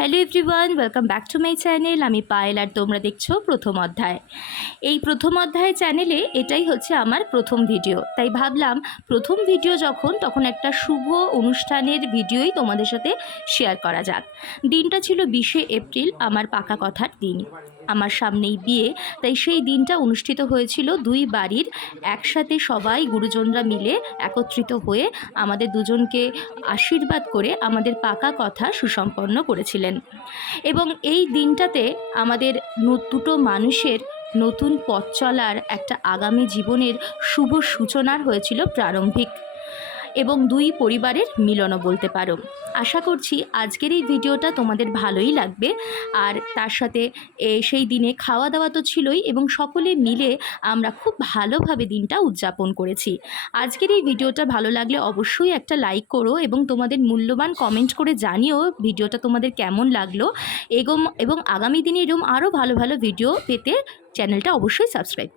Hello everyone, welcome back to my channel. আমি পায়েল আর তোমরা দেখছো প্রথম অধ্যায়। এই প্রথম অধ্যায় চ্যানেলে এটাই হচ্ছে আমার প্রথম ভিডিও, তাই ভাবলাম প্রথম ভিডিও তখন একটা শুভ অনুষ্ঠানের ভিডিওই তোমাদের সাথে শেয়ার করা যাক। দিনটা ছিল 20শে এপ্রিল, আমার পাকা কথার দিন। আমার সামনেই বিয়ে, তাই সেই দিনটা অনুষ্ঠিত হয়েছিল দুই বাড়ির একসাথে সবাই গুরুজনরা মিলে একত্রিত হয়ে আমাদের দুজনকে আশীর্বাদ করে আমাদের পাকা কথা সুসম্পন্ন করেছিলেন। এবং এই দিনটাতে আমাদের দুটো মানুষের নতুন পথ চলার একটা আগামী জীবনের শুভ সূচনার হয়েছিল প্রারম্ভিক, এবং দুই পরিবারের মিলনও বলতে পারো। আশা করছি আজকের এই ভিডিওটা তোমাদের ভালোই লাগবে। আর তার সাথে সেই দিনে খাওয়া দাওয়া তো ছিলই, এবং সকলে মিলে আমরা খুব ভালোভাবে দিনটা উদযাপন করেছি। আজকের এই ভিডিওটা ভালো লাগলে অবশ্যই একটা লাইক করো এবং তোমাদের মূল্যবান কমেন্ট করে জানিও ভিডিওটা তোমাদের কেমন লাগলো। এবং আগামী দিনে এরকম আরও ভালো ভালো ভিডিও পেতে চ্যানেলটা অবশ্যই সাবস্ক্রাইব করো।